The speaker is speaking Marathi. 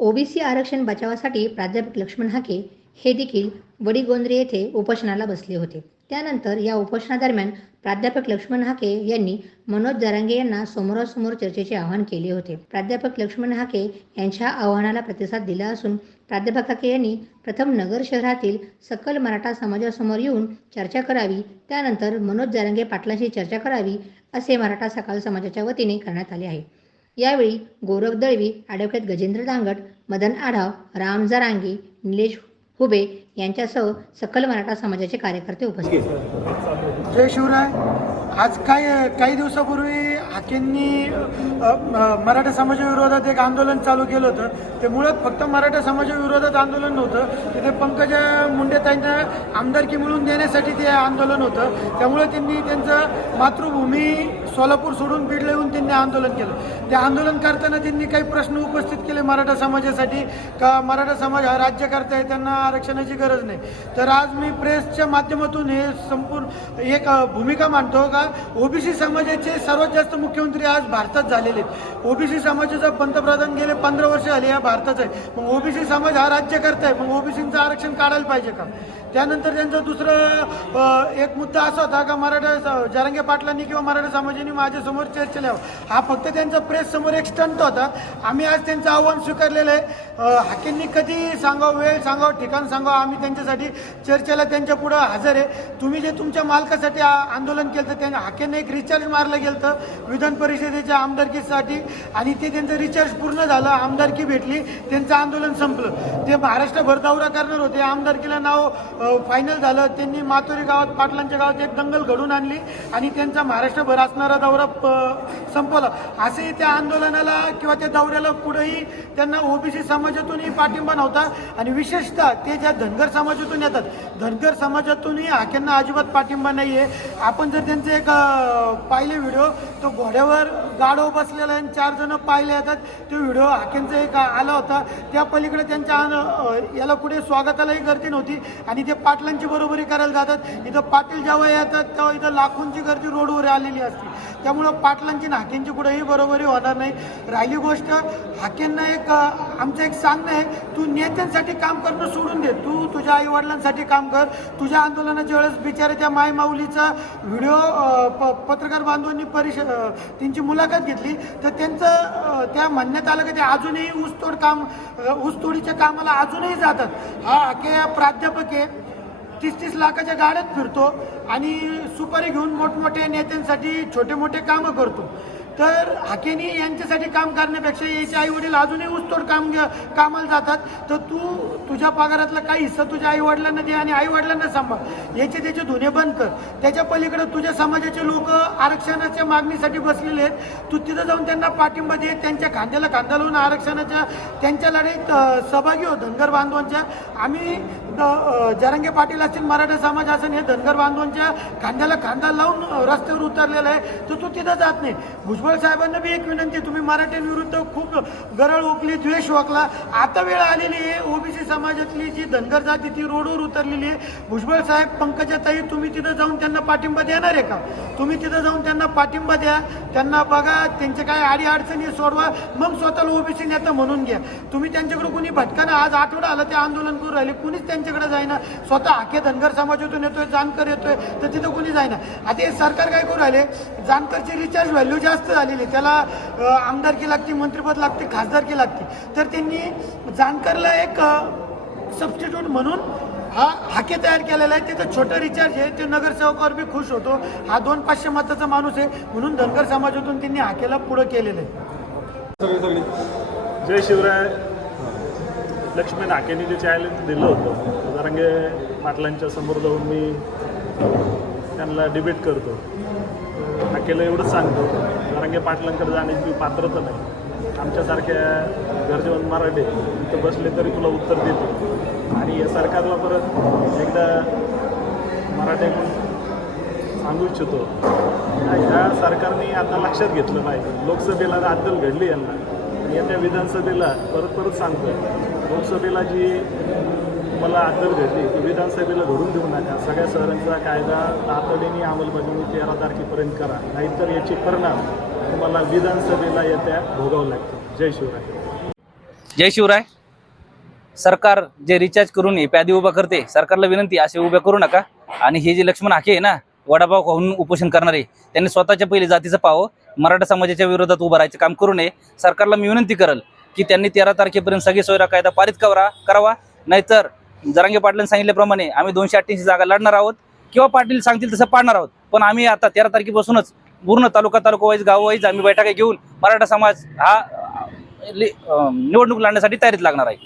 ओबीसी आरक्षण बचावासाठी प्राध्यापक लक्ष्मण हाके हे देखील वडीगोंद्रे येथे उपोषणाला बसले होते. त्यानंतर या उपोषणादरम्यान प्राध्यापक लक्ष्मण हाके यांनी मनोज जरांगे यांना समोरासमोर चर्चेचे आवाहन केले होते. प्राध्यापक लक्ष्मण हाके यांच्या आव्हानाला प्रतिसाद दिला असून प्राध्यापक हाके यांनी प्रथम नगर शहरातील सकल मराठा समाजासमोर येऊन चर्चा करावी त्यानंतर मनोज जरांगे पाटलांशी चर्चा करावी असे मराठा सकाळ समाजाच्या वतीने करण्यात आले आहे. यावेळी गोरख दळवी ॲडव्होकेट गजेंद्र दांगट मदन आढाव राम जरांगे निलेश हुबे यांच्यासह सकल मराठा समाजाचे कार्यकर्ते उपस्थित जय शिवराय. आज काही काही दिवसापूर्वी हाकेंनी मराठा समाजाविरोधात एक आंदोलन चालू केलं होतं. ते मुळात फक्त मराठा समाजाविरोधात आंदोलन नव्हतं. तिथे पंकजा मुंडे त्यांना आमदारकी मिळवून देण्यासाठी ते आंदोलन होतं. त्यामुळे त्यांनी त्यांचं मातृभूमी सोलापूर सोडून बीडला येऊन त्यांनी आंदोलन केलं. ते आंदोलन करताना त्यांनी काही प्रश्न उपस्थित केले मराठा समाजासाठी. का मराठा समाज हा राज्यकर्ता आहे त्यांना आरक्षणाची गरज नाही. तर आज मी प्रेसच्या माध्यमातून हे संपूर्ण एक भूमिका मांडतो का? ओबीसी समाजाचे सर्वात जास्त मुख्यमंत्री आज भारतात झालेले आहेत. ओबीसी समाजाचा पंतप्रधान गेले पंधरा वर्ष झाले या भारताचं आहे. मग ओबीसी समाज हा राज्यकर्ता आहे. मग ओबीसीचं आरक्षण काढायला पाहिजे का? त्यानंतर त्यांचं दुसरं एक मुद्दा असा होता का मराठा स- पाटलांनी किंवा मराठा समाजाने माझ्यासमोर चर्चेला यावं हा फक्त त्यांचा प्रेस समोर एक स्टंट होता. आम्ही आज त्यांचं आव्हान स्वीकारलेलं आहे. हाकींनी हाकेंनी कधी सांगावं वेळ सांगावं ठिकाण सांगावं आम्ही त्यांच्यासाठी चर्चेला त्यांच्या पुढं हजर आहे. तुम्ही जे तुमच्या मालकासाठी आंदोलन केलं तर त्यांना एक रिचार्ज मारलं गेलं तर विधान परिषदेच्या आमदारकीसाठी. आणि ते त्यांचं रिचार्ज पूर्ण झालं आमदारकी भेटली त्यांचं आंदोलन संपलं. ते महाराष्ट्रभर दौरा करणार होते. आमदारकीला नाव फायनल झालं त्यांनी मातोरी गावात पाटलांच्या गावात एक दंगल घडून आणली आणि त्यांचा महाराष्ट्रभर असणारा दौरा प- संपवला. असे त्या आंदोलनाला किंवा त्या दौऱ्याला कुठंही त्यांना ओबीसी समाजातूनही पाठिंबा नव्हता आणि विशेषतः ते ज्या धनगर समाजातून येतात धनगर समाजातूनही हाक्यांना अजिबात पाठिंबा नाही आहे आपण जर त्यांचे एक पाहिले व्हिडिओ तो घोड्यावर गाडो बसलेला आणि चार जण पाहिले येतात तो व्हिडिओ हाक्यांचा एक आला होता. त्या पलीकडे त्यांच्या याला कुठे स्वागतालाही गर्दी नव्हती आणि इथे पाटलांची बरोबरी करायला जातात इथं पाटील जेव्हा येतात तेव्हा इथं लाखोंची गर्दी रोडवर आलेली असते. त्यामुळं पाटलांची आणि हाकेंची कुठेही बरोबरी होणार नाही. राहिली गोष्ट हाकेंना एक आमचं एक सांगणं आहे तू नेत्यांसाठी काम करणं सोडून दे. तू तुझ्या आईवडिलांसाठी काम कर. तुझ्या आंदोलनाच्या वेळेस बिचारे त्या मायमाऊलीचा व्हिडिओ प पत्रकार बांधवांनी परिष त्यांची मुलाखत घेतली. तर त्यांचं त्या म्हणण्यात आलं की ते अजूनही ऊसतोड काम ऊसतोडीच्या कामाला अजूनही जातात. हा अखे प्राध्यापक आहे तीस तीस लाखाच्या गाड्यात फिरतो आणि सुपारी घेऊन मोठमोठ्या नेत्यांसाठी छोटे मोठे कामं करतो. तर हाकेनी यांच्यासाठी काम करण्यापेक्षा याचे आई वडील अजूनही ऊसतोड काम कामाला जातात. तर तू तुझ्या पगारातला काही हिस्सा तुझ्या आई वडिलांना दे आणि आई वडिलांना सांभाळ. याचे त्याचे धुणे बंद कर. त्याच्या पलीकडे तुझ्या समाजाचे लोक आरक्षणाच्या मागणीसाठी बसलेले आहेत. तू तिथं जाऊन त्यांना पाठिंबा दे. त्यांच्या खांद्याला खांदा लावून आरक्षणाच्या त्यांच्या लढाईत सहभागी हो धनगर बांधवांच्या. आम्ही जरांगे पाटील असतील मराठा समाज असेल हे धनगर बांधवांच्या खांद्याला खांदा लावून रस्त्यावर उतरलेला आहे. तर तू तिथं जात नाही. भुजबळ साहेबांना बी एक विनंती तुम्ही मराठ्यांविरुद्ध खूप गरळ ओकली द्वेष ओकला. आता वेळ आलेली आहे ओबीसी समाजातली जी धनगर जाती ती रोडवर उतरलेली आहे. भुजबळ साहेब पंकजाताई तुम्ही तिथं जाऊन त्यांना पाठिंबा देणार आहे का? तुम्ही तिथं जाऊन त्यांना पाठिंबा द्या. त्यांना बघा त्यांचे काय आडी अडचणी सोडवा. मग स्वतःला ओबीसी नेता म्हणून घ्या. तुम्ही त्यांच्याकडे कुणी भटकाना आज आठवडा आला ते आंदोलन करून राहिले. कुणीच त्यांच्या तिकडे जाईना. स्वतः हाके धनगर समाजातून येतोय जानकर येतोय तर तिथं कुणी जाईना. आता हे सरकार काय करू राहिले? जानकरची रिचार्ज व्हॅल्यू जास्त झालेली आहे. त्याला आमदारकी लागते मंत्रिपद लागते खासदारकी लागते. तर त्यांनी जानकरला एक सबस्टिट्यूट म्हणून हा हाके तयार केलेला आहे. तिथं छोटं रिचार्ज आहे. ते नगरसेवकावर बी खुश होतो. हा दोन पाचशे मताचा माणूस आहे. म्हणून धनगर समाजातून त्यांनी हाकेला पुढं केलेलं आहे. जय शिवराय. लक्ष्मी हाकेने जे चॅलेंज दिलं होतं जरांगे पाटलांच्या समोर जाऊन मी त्यांना डिबेट करतो. नाकेला एवढंच सांगतो. जरांगे पाटलांकडे जाण्याची पात्रता नाही. आमच्यासारख्या गरजेवंत मराठे इथं बसले तरी तुला उत्तर देतो. आणि या सरकारला परत एकदा मराठ्याकडून सांगू इच्छितो. ह्या सरकारने आता लक्षात घेतलं पाहिजे. लोकसभेला अद्दल घडली यांना. आणि येत्या विधानसभेला परत परत सांगतो लोकसभेला जी मला अद्दल घडली की विधानसभेला घडून देऊ नका. सगळ्या शहरांचा कायदा तातडीने अंमलबजावणी तेरा तारखेपर्यंत करा. नाहीतर याचे परिणाम तुम्हाला विधानसभेला येत्या भोगावं लागतं जय शिवराय. जय शिवराय. सरकार जे रिचार्ज करून हे प्यादी उभा करते सरकारला विनंती असे उभ्या करू नका. आणि हे जे लक्ष्मण हाके आहे ना वडापाव खाऊन उपोषण करणारे त्यांनी स्वतःच्या पहिले जातीचं पाव मराठा समाजाच्या विरोधात उभं राहायचं काम करू नये. सरकारला मी विनंती करल की त्यांनी तेरा तारखेपर्यंत सगळी सोयरा कायदा पारित करा करावा. नाहीतर जरांगे पाटलांनी सांगितल्याप्रमाणे आम्ही दोनशे अठ्ठ्याऐंशी जागा लढणार आहोत. किंवा पाटील सांगतील तसं पाडणार आहोत. पण आम्ही आता तेरा तारखेपासूनच पूर्ण तालुका तालुका वाईज गाव वाईज आम्ही बैठका घेऊन मराठा समाज हा ले- निवडणूक लढण्यासाठी तयारीत लागणार आहे.